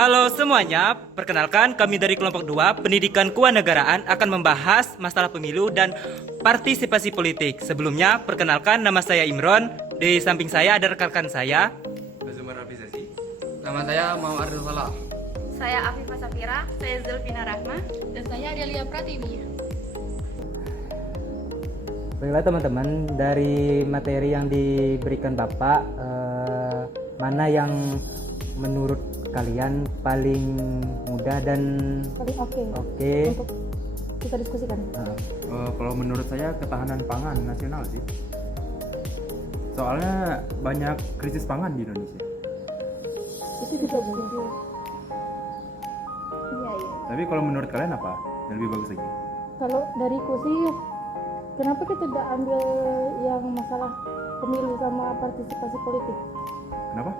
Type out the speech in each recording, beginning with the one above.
Halo semuanya, perkenalkan kami dari kelompok 2 Pendidikan Kewarganegaraan akan membahas masalah pemilu dan partisipasi politik. Sebelumnya, perkenalkan nama saya Imron, di samping saya ada rekan saya. Nama saya Muhammad Ardul Falah. Saya Afifah Safira, saya Zulfina Rahma, dan saya Adelia Pratiwi. Baiklah teman-teman, dari materi yang diberikan Bapak, mana yang menurut kalian paling mudah dan paling oke untuk kita diskusikan? Kalau menurut saya ketahanan pangan nasional sih. Soalnya banyak krisis pangan di Indonesia. Itu juga setuju. Iya. Tapi kalau menurut kalian apa yang lebih bagus lagi? Kalau dariku sih, kenapa kita tidak ambil yang masalah pemilu sama partisipasi politik? Kenapa?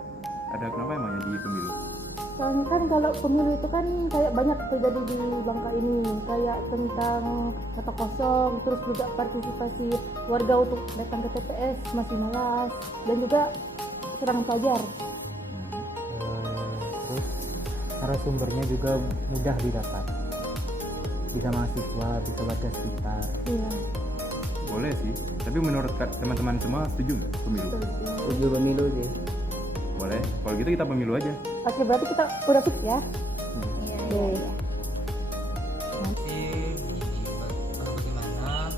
Ada kenapa emangnya di pemilu? Soalnya kan kalau pemilu itu kan kayak banyak terjadi di Bangka ini, kayak tentang kata kosong, terus juga partisipasi warga untuk datang ke TPS masih malas, dan juga serangan pelajar. Terus narasumbernya juga mudah didapat, bisa mahasiswa, bisa warga sekitar. Iya. Boleh sih, tapi menurut teman-teman semua setuju nggak pemilu? Setuju pemilu sih. Boleh, kalau gitu kita pemilu aja. Oke, berarti kita udah fix ya? Iya. Bagaimana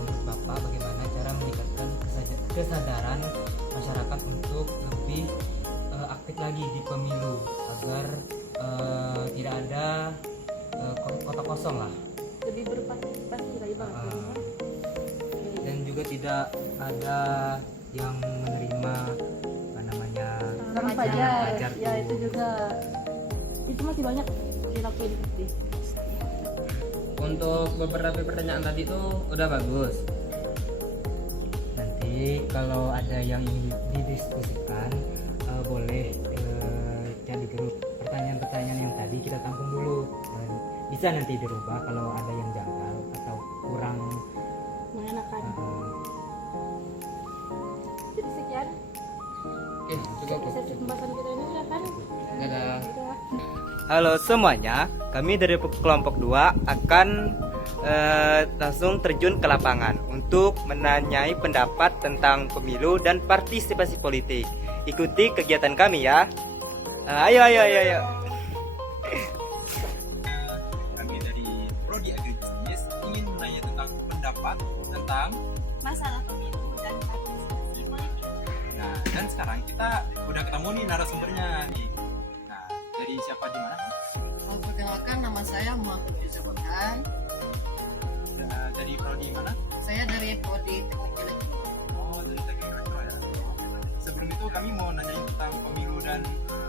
menurut Bapak bagaimana cara meningkatkan kesadaran masyarakat untuk lebih aktif lagi di pemilu agar tidak ada kota kosong lah, Lebih berpartisipasi lagi Bang. dan juga tidak ada yang menerima Serangan pelajar, pelajar ya tuh. itu juga. Itu masih banyak dilakuin sih. Untuk beberapa pertanyaan tadi itu udah bagus. Nanti kalau ada yang ingin didiskusikan boleh chat di grup. Pertanyaan-pertanyaan yang tadi kita tampung dulu. Bisa nanti dirubah kalau ada yang janggal atau kurang Mengenakan. Jadi sekian Oke, cukup. sesi pembahasan kita ini udah kan? Dadah. Udah. Halo semuanya, kami dari kelompok 2 akan langsung terjun ke lapangan untuk menanyai pendapat tentang pemilu dan partisipasi politik. Ikuti kegiatan kami ya. Ayo. Kami dari Prodi Agribisnis ingin menanya tentang pendapat tentang Masalah pemilu dan partisipasi politik. nah, dan sekarang kita udah ketemu nih narasumbernya nih. Nah, dari siapa di mana? Perkenalkan, nama saya Muhammad Yusuf Burhan. Dari Prodi mana? Saya dari Prodi Teknik Elektro. Oh, dari Teknik Elektro ya. Sebelum itu kami mau nanyain tentang pemilu dan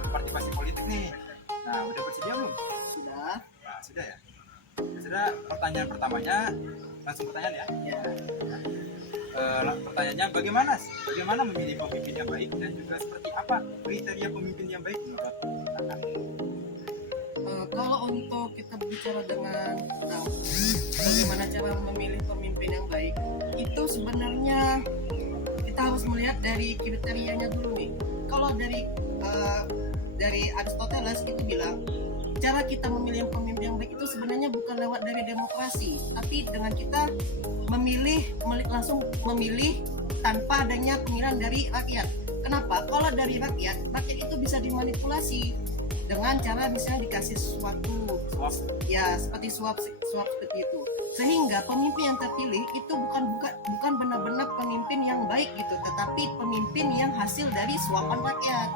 partisipasi politik nih. Nah, udah bersedia belum? Sudah. Nah, sudah ya. Ya sudah, pertanyaan pertamanya langsung pertanyaan ya. Ya. Pertanyaannya bagaimana memilih pemimpin yang baik dan juga seperti apa kriteria pemimpin yang baik menurut Kakak? Kalau untuk kita bicara tentang bagaimana cara memilih pemimpin yang baik, itu sebenarnya kita harus melihat dari kriterianya dulu nih. Kalau dari Aristoteles itu bilang cara kita memilih pemimpin yang baik itu sebenarnya bukan lewat dari demokrasi, tapi dengan kita langsung memilih tanpa adanya pemilihan dari rakyat. Kenapa? Kalau dari rakyat itu bisa dimanipulasi dengan cara misalnya dikasih sesuatu, ya seperti suap seperti itu. Sehingga pemimpin yang terpilih itu bukan benar-benar pemimpin yang baik gitu, tetapi pemimpin yang hasil dari suapan rakyat.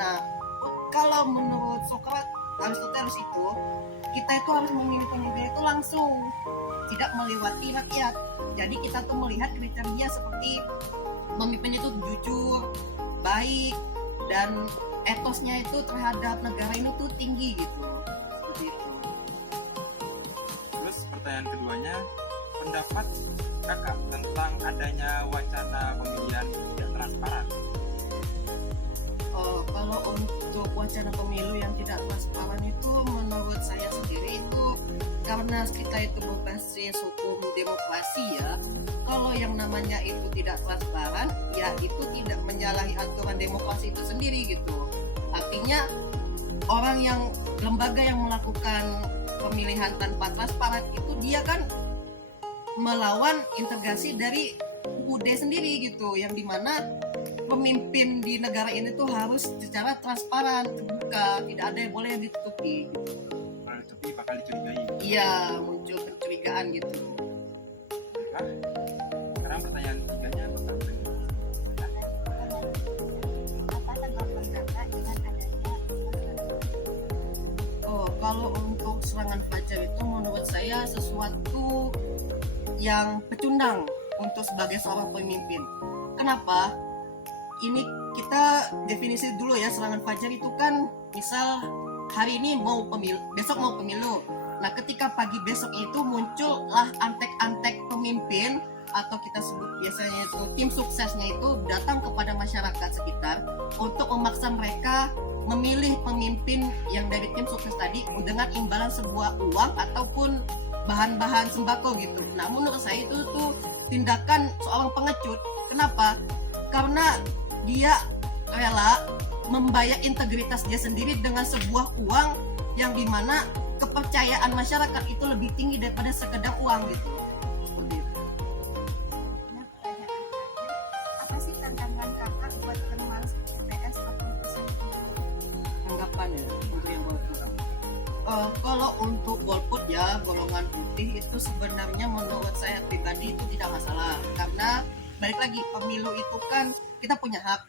Nah, kalau menurut Aristoteles itu, kita itu harus memilih pemimpin itu langsung, tidak melewati rakyat. Jadi kita tuh melihat kriteria seperti pemimpin itu jujur, baik, dan etosnya itu terhadap negara ini tuh tinggi gitu. Seperti itu. Terus pertanyaan keduanya, pendapat Kakak tentang adanya wacana pemilihan tidak transparan. Kalau untuk wacana pemilu yang tidak transparan itu menurut saya sendiri itu karena kita itu berbasis hukum demokrasi ya. Kalau yang namanya itu tidak transparan, ya itu tidak menyalahi aturan demokrasi itu sendiri gitu. Artinya orang yang lembaga yang melakukan pemilihan tanpa transparan itu dia kan melawan integrasi dari UUD sendiri gitu, yang dimana pemimpin di negara ini tuh harus secara transparan, terbuka, tidak ada yang boleh yang ditutupi. Kalau ditutupi bakal dicurigai. Iya, muncul kecurigaan gitu. Nah, sekarang pertanyaan ketiganya bakal Apa tanggapan kakak dengan adanya Oh, kalau untuk serangan fajar itu menurut saya sesuatu yang pecundang untuk sebagai seorang pemimpin. Kenapa? Ini kita definisi dulu ya, serangan fajar itu kan misal hari ini mau pemilu, besok mau pemilu. Nah, ketika pagi besok itu muncullah antek-antek pemimpin atau kita sebut biasanya itu tim suksesnya itu datang kepada masyarakat sekitar untuk memaksa mereka memilih pemimpin yang dari tim sukses tadi dengan imbalan sebuah uang ataupun bahan-bahan sembako gitu. Nah, menurut saya itu tuh tindakan seorang pengecut. Kenapa? Karena dia rela membayar integritas dia sendiri dengan sebuah uang yang dimana kepercayaan masyarakat itu lebih tinggi daripada sekedar uang gitu. Seperti itu. apa sih tantangan kakak buat kenal TPS atau Anggapan ya untuk yang golput. Kalau untuk golput ya golongan putih itu sebenarnya menurut saya pribadi itu tidak masalah, karena balik lagi pemilu itu kan kita punya hak.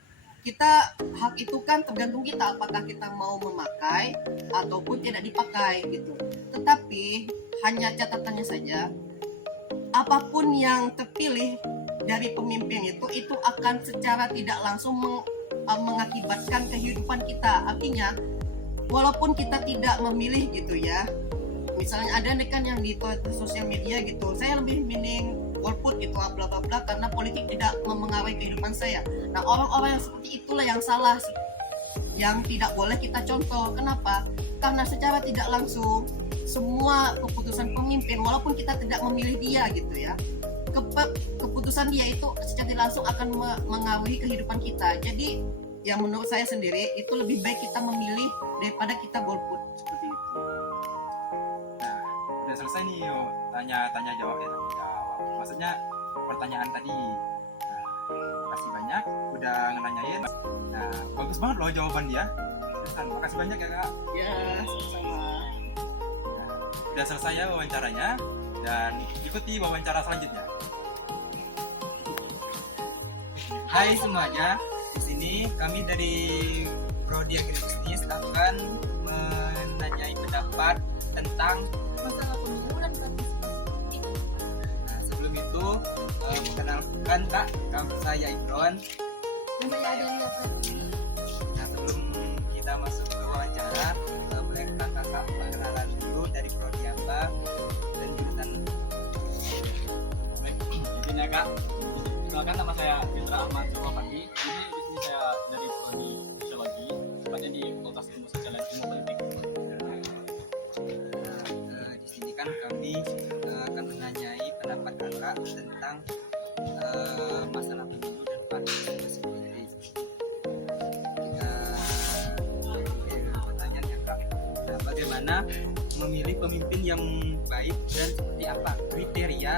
Hak itu kan tergantung kita apakah kita mau memakai ataupun tidak dipakai gitu. Tetapi hanya catatannya saja, apapun yang terpilih dari pemimpin itu akan secara tidak langsung mengakibatkan kehidupan kita. Artinya walaupun kita tidak memilih gitu ya, misalnya ada nih kan yang di sosial media gitu, saya lebih mending golput gitu bla bla bla karena politik tidak memengaruhi kehidupan saya. Nah, orang-orang yang seperti itulah yang salah sih, yang tidak boleh kita contoh. Kenapa? Karena secara tidak langsung semua keputusan pemimpin walaupun kita tidak memilih dia gitu ya, keputusan dia itu secara tidak langsung akan mengaruhi kehidupan kita. Jadi yang menurut saya sendiri itu lebih baik kita memilih daripada kita golput seperti itu. Nah, udah selesai nih yo, tanya jawab ya. Maksudnya pertanyaan tadi. Nah, makasih banyak udah nanyain. Nah, bagus banget loh jawaban dia. Makasih banyak ya kak. Ya, sama-sama. Nah, udah selesai ya wawancaranya dan ikuti wawancara selanjutnya. Hai semuanya, di sini kami dari Prodi Agribisnis akan menanyai pendapat tentang Masalah pemilu dan partisipasi. Nah, sebelum itu perkenalkan kak, saya Ibron. Dan saya Adelia Pratibia. Nah, sebelum kita masuk ke wawancara, boleh kakak perkenalan dulu dari prodi apa dan jurusan. Baik, intinya kak, kenalkan nama saya Fitra Ahmad Jawapati. Jadi di sini saya dari prodi sosiologi, tepatnya di Fakultas Ilmu Sosial dan Ilmu Politik. Di sini kan kami akan menanyai pendapat kakak tentang masalah pemilu dan partisipasi politik. Pertanyaan ya kak, nah, bagaimana memilih pemimpin yang baik dan seperti apa kriteria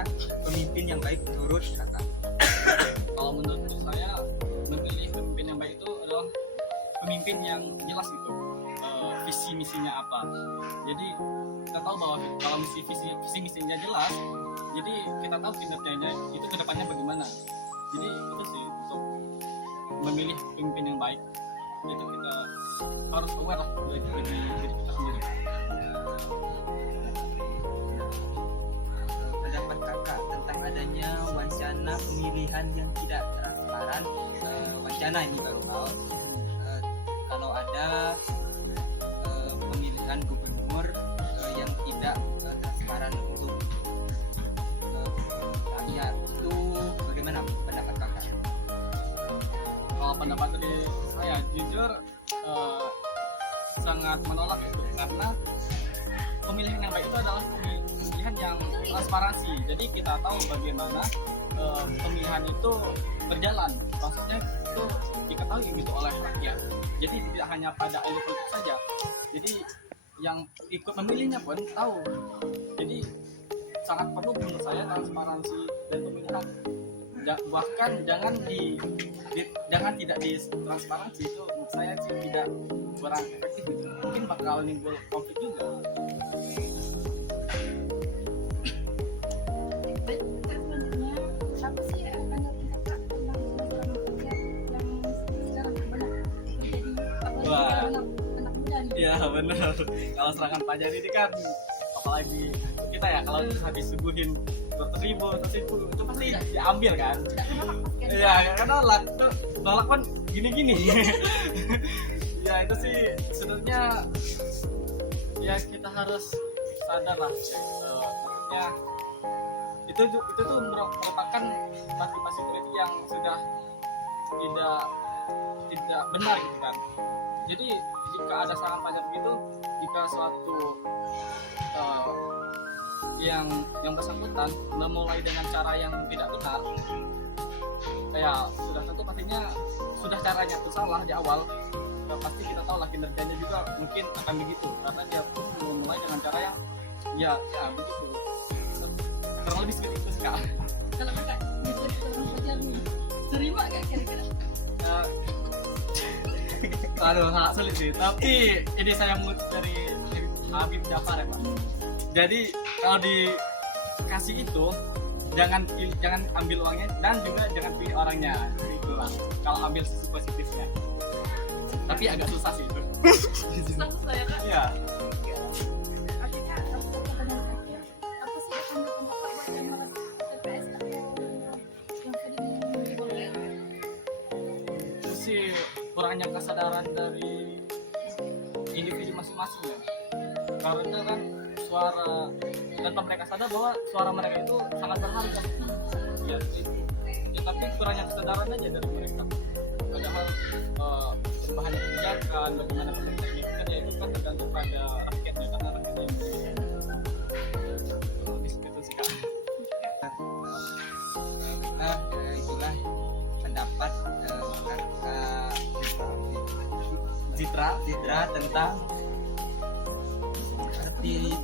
pemimpin yang baik menurut kakak? Kalau menurut saya, memilih pemimpin yang baik itu adalah pemimpin yang jelas gitu, visi misinya apa. Jadi kita tahu bahwa kalau visi misinya jelas, jadi kita tahu kinerjanya itu kedepannya bagaimana. Jadi itu sih untuk memilih pemimpin yang baik, itu kita harus aware lah dari diri kita sendiri. Pendapat kakak tentang adanya wacana pemilihan yang tidak transparan. Wacana ini baru tahu. Kalau ada pemilihan gubernur yang tidak transparan untuk rakyat, itu bagaimana pendapat kakak? Kalau pendapat dari saya jujur sangat menolak itu, karena pemilihan yang baik itu adalah pemilihan yang transparansi. Jadi kita tahu bagaimana pemilihan itu berjalan, maksudnya itu diketahui gitu oleh rakyat. Jadi tidak hanya pada elit politik saja, Jadi yang ikut memilihnya pun tahu. Jadi sangat perlu menurut saya transparansi dan pemilihan. Bahkan jangan jangan tidak di transparansi, itu menurut saya sih tidak kurang efektif gitu. Mungkin bakal nimbul konflik juga. Sebenarnya apa sih tanggapan kakak tentang program kerja yang sekarang banyak terjadi apalagi Wah. anak muda nih? Iya benar. Kalau serangan pajar ini kan apalagi kita ya kalau habis subuhin 200.000 itu pasti diambil kan. Iya kan nolak kan gini-gini. Ya itu sih sebenarnya ya kita harus sadar lah. Maksudnya itu tuh merupakan partisipasi politik yang sudah tidak benar gitu kan. Jadi jika ada serangan pajar begitu, jika suatu yang bersangkutan memulai dengan cara yang tidak benar, ya sudah tentu pastinya sudah caranya itu salah di awal. Pasti kita tahu lah kinerjanya juga mungkin akan begitu karena dia pun memulai dengan cara yang ya begitu. Kurang lebih seperti itu sih Kak. Kalau kakak menjadi seorang pajar nih, terima gak kira-kira? Aduh, sangat sulit sih. Tapi ini saya mengutip dari Habib Jafar ya Pak. Jadi kalau dikasih itu jangan ambil uangnya dan juga jangan pilih orangnya. Itulah kalau ambil sisi positifnya. Tapi agak susah sih itu. Susah ya kak? Iya. Oke kak, pertanyaan terakhir, apa sih tanggapan kakak buat yang merasa TPS atau yang tadi diboleh? Itu sih kurangnya kesadaran dari individu masing-masing ya. Karena kan suara tanpa mereka sadar bahwa suara mereka itu sangat berharga. Ya, tapi kurangnya kesadaran aja dari mereka. Padahal perubahan kebijakan, bagaimana pemerintah ini kan ya itu kan tergantung pada rakyatnya karena rakyatnya yang itu sih Kak. Itulah pendapat Kakak Citra tentang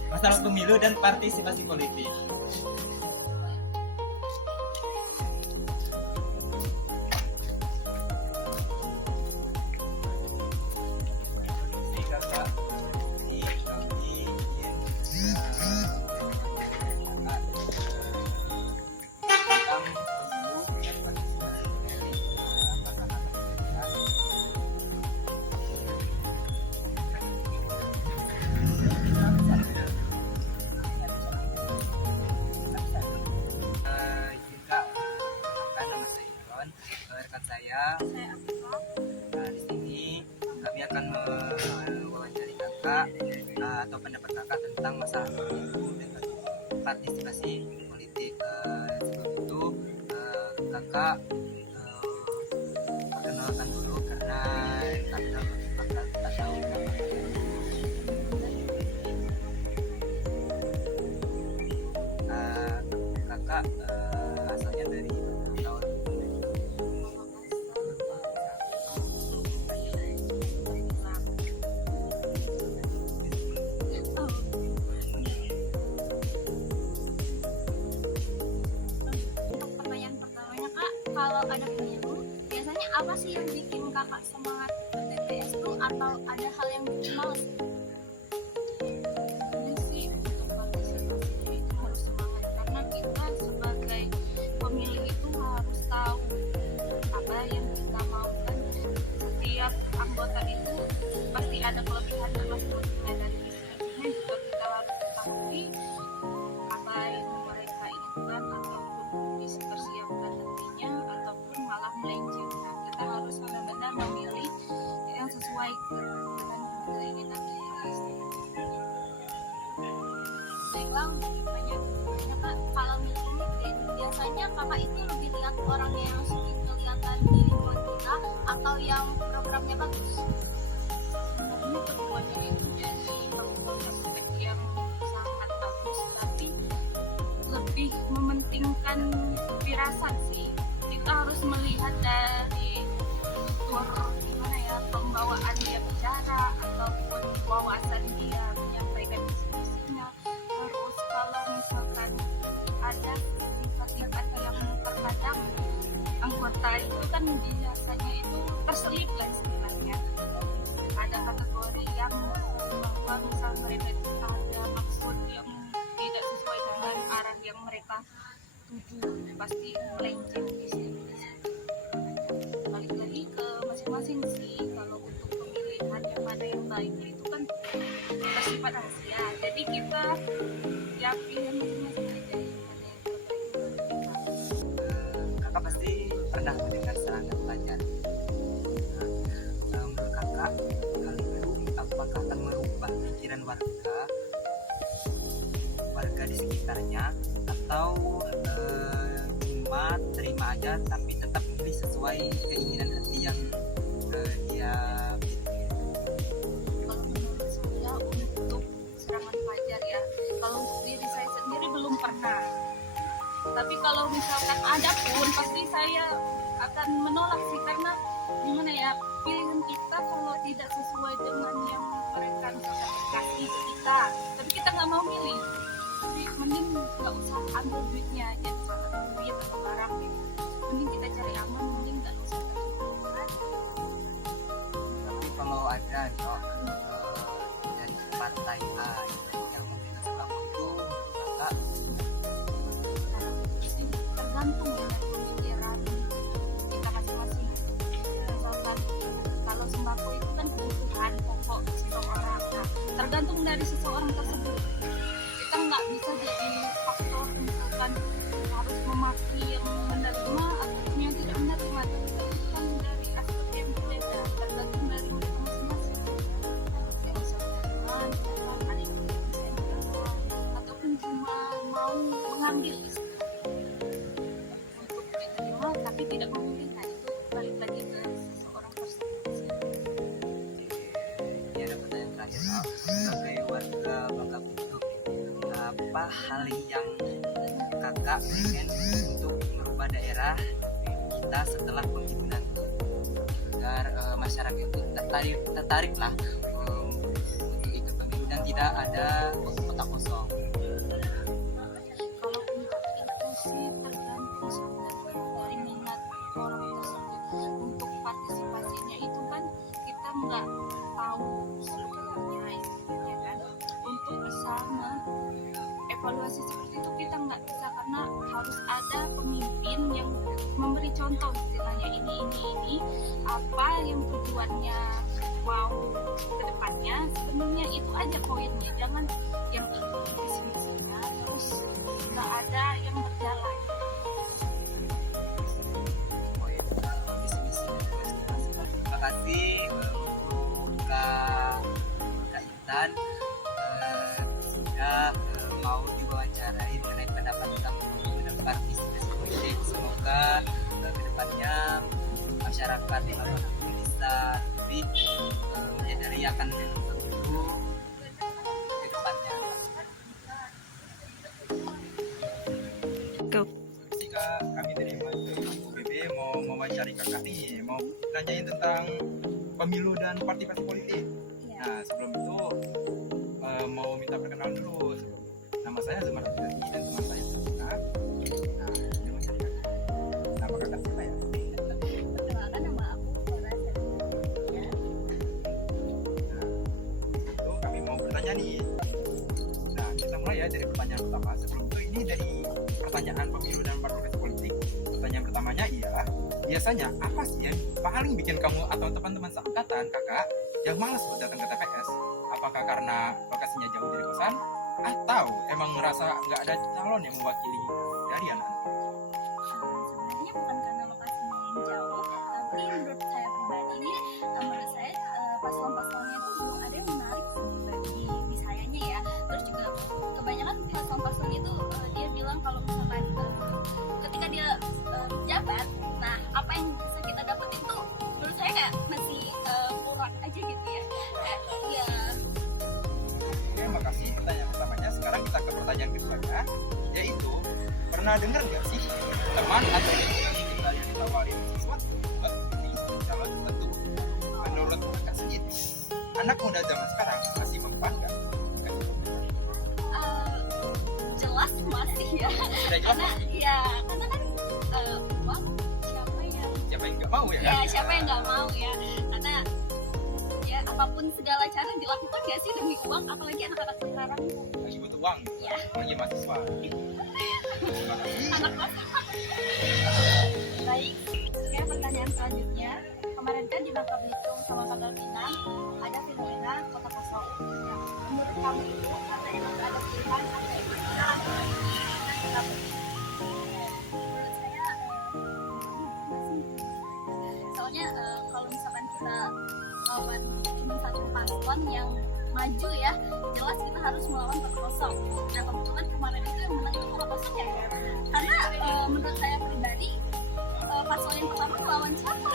masalah pemilu dan partisipasi politik. Saya Afifah. Di sini kami akan mewawancari kakak atau pendapat kakak tentang masalah pemilu dan partisipasi politik. Sebelum itu kakak perkenalkan dulu karena kakak tak tahu kakak asalnya dari tahun. Untuk pertanyaan pertamanya kak, kalau ada pemilu, biasanya apa sih yang bikin kakak semangat ke TPS tuh atau ada hal yang bikin males? Ini sih untuk partisipasi itu harus semangat karena kita sebagai pemilih itu harus tahu apa yang kita mau kan. Setiap anggota itu pasti ada kelebihan dan kekurangan dan isinya juga kita harus ketahui apa yang mereka inginkan ataupun bisa persiapkan nantinya ataupun malah melenceng. Nah, kita harus benar-benar memilih yang sesuai dengan keinginan kita. Baiklah, untuk pertanyaan berikutnya kak, kalau misalnya biasanya kakak itu lebih lihat orang yang sedikit kelihatan di lingkungan kita atau yang programnya bagus? Sebenarnya keduanya itu jadi aspek yang sangat bagus, tapi lebih mementingkan firasat sih. Kita harus melihat dari tutur gimana ya, pembawaan dia bicara ataupun wawasan kita itu kan biasanya itu terselip lah istilahnya. Ada kategori yang bahwa misal mereka itu ada maksud yang tidak sesuai dengan arah yang mereka tuju, pasti melenceng di situ. Balik lagi ke masing-masing sih, kalau untuk pemilihan yang mana yang baik itu kan bersifat rahasia, jadi kita ya pilih masing-masing aja yang mana yang terbaik. Kakak pasti pernah mendengar serangan pelajar. Menurut kakak, hal itu apakah akan merubah pikiran warga di sekitarnya, atau cuma terima aja tapi tetap memilih sesuai keinginan hati yang dia pilih? Kalau menurut saya untuk serangan fajar ya, kalau diri saya sendiri belum pernah, tapi kalau misalkan ada pun pasti saya akan menolak sih, karena gimana ya, pilihan kita kalau tidak sesuai dengan yang mereka misalkan kasih ke kita, tapi kita nggak mau milih, tapi mending nggak usah ambil duitnya aja, misalkan duit atau barang gitu, mending kita cari aman, mending nggak usah kan. Tapi kalau ada dari partai A yang memberikan sembako itu, kakak Sih, tergantung ya dari pemikiran kita masing-masing. Misalkan kalau sembako itu kan kebutuhan pokok seseorang, nah, tergantung dari seseorang tersebut. Kita nggak bisa jadi faktor misalkan harus memaki yang menerima atau yang tidak menerima. Itu kan dari aspek yang berbeda, tergantung dari mereka masing-masing. Yang bisa menerima, misalkan ada yang tidak bisa menerima, ataupun cuma mau mengambil untuk diterima tapi tidak memilih. Nah, itu balik lagi ke seseorang tersebut sih. ini ada pertanyaan terakhir, Kak. Sebagai warga Bangka Belitung, apa hal yang kakak ingin untuk merubah daerah kita setelah pemilu nanti, agar masyarakat itu tertarik lah untuk ikut pemilu dan tidak ada kota kosong? Kalau untuk itu sih tergantung sebenarnya dari minat orang tersebut. Untuk partisipasinya itu kan kita nggak tahu seluruhnya istilahnya kan. Untuk bisa evaluasi seperti itu kita nggak bisa, karena harus ada pemimpin yang memberi contoh istilahnya ini apa yang tujuannya mau ke depannya. Sebenarnya itu aja poinnya, jangan yang itu visi-misinya terus nggak ada yang berjalan. Terima kasih untuk Kak Intan sudah mau diwawancarai mengenai pendapat tentang pemilu dan partisipasi politik. Semoga kedepannya masyarakat di Bangka Belitung bisa lebih menyadari akan pemilu ke depannya. Jika kami dari UPB mau mewawancari kakak nih, mau nanyain tentang pemilu dan partisipasi politik. Nah, sebelum itu mau minta perkenalan dulu. Nama saya Zumar Abdulati dan teman saya Zumar. Nah, ini mau cari kakak. Nama kakak siapa ya? Perkenalkan, nama aku Farah Sarifia. Nah, itu kami mau bertanya nih. Nah, kita mulai ya dari pertanyaan pertama. Sebelum itu ini dari pertanyaan pemilu dan partisipasi politik. Pertanyaan pertamanya ialah, biasanya apa sih yang paling bikin kamu atau teman-teman seangkatan kakak yang malas buat datang ke TPS? Apakah karena lokasinya jauh dari kosan, atau emang ngerasa nggak ada calon yang mewakili dari anak? Sebenarnya bukan karena lokasinya yang jauh, tapi menurut saya pribadi, menurut saya paslon-paslonnya itu belum ada yang menarik sih bagi sayanya ya. Terus juga kebanyakan paslon-paslon itu dia bilang kalau misalkan ketika dia menjabat, nah apa yang bisa kita dapetin tuh menurut saya kayak masih kurang aja gitu ya. Ya. Oke, makasih pertanyaan pertamanya. Sekarang kita ke pertanyaan keduanya, yaitu pernah dengar nggak sih teman atau lingkungan kita yang ditawarin sesuatu buat memilih calon tertentu? Menurut kakak sendiri, anak muda zaman sekarang masih mempan nggak? Jelas masih ya. Sudah jelas Karena masih. ya karena kan uang siapa yang siapa yang nggak mau ya Ya kan? siapa yang nggak mau ya, karena ya apapun segala cara dilakukan ya sih demi uang, apalagi anak-anak sekarang Lagi butuh uang, ya lagi mahasiswa. Terima kasih. anak kelas 4. Baik, oke, pertanyaan selanjutnya, kemarin kan di Bangka Belitung sama Pangkal Pinang ada fenomena kota kosong. Nah, menurut kamu itu karena emang ada pilihan atau emang kenapa? Menurut saya soalnya kalau misalkan kita lawan cuma satu paslon yang maju ya, jelas kita harus melawan kota kosong. Nah kebetulan kemarin itu yang menang itu kota kosong ya, karena menurut saya pribadi paslon yang pertama melawan siapa?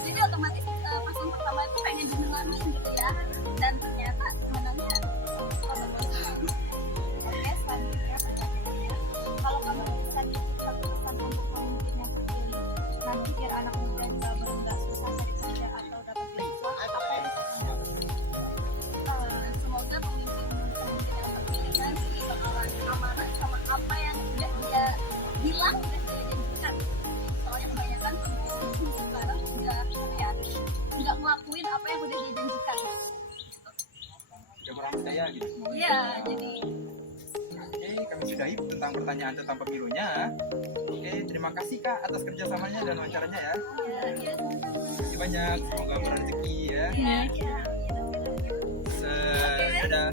Jadi otomatis paslon pertama itu pengen dimenangin gitu ya, dan ternyata menangnya kota kosong. Oke, selanjutnya pertanyaannya, kalau kamu bisa titip satu pesan untuk pemimpin yang terpilih nanti biar anak muda di Kalbar nggak susah cari kerja atau dapat beasiswa, apa yang semoga pemimpin yang terpilih nanti bakalan amanah sama apa yang udah dia bilang dan dia janjikan. Soalnya kebanyakan pemimpin sekarang udah ya nggak ngelakuin apa yang udah dia janjikan. Udah kurang percaya gitu. Iya, jadi Oke, kami sudahi tentang pertanyaan tentang pemilunya. Oke, terima kasih Kak atas kerjasamanya dan wawancaranya ya. ya Terima kasih banyak, semoga berrezeki ya. ya. Dadah.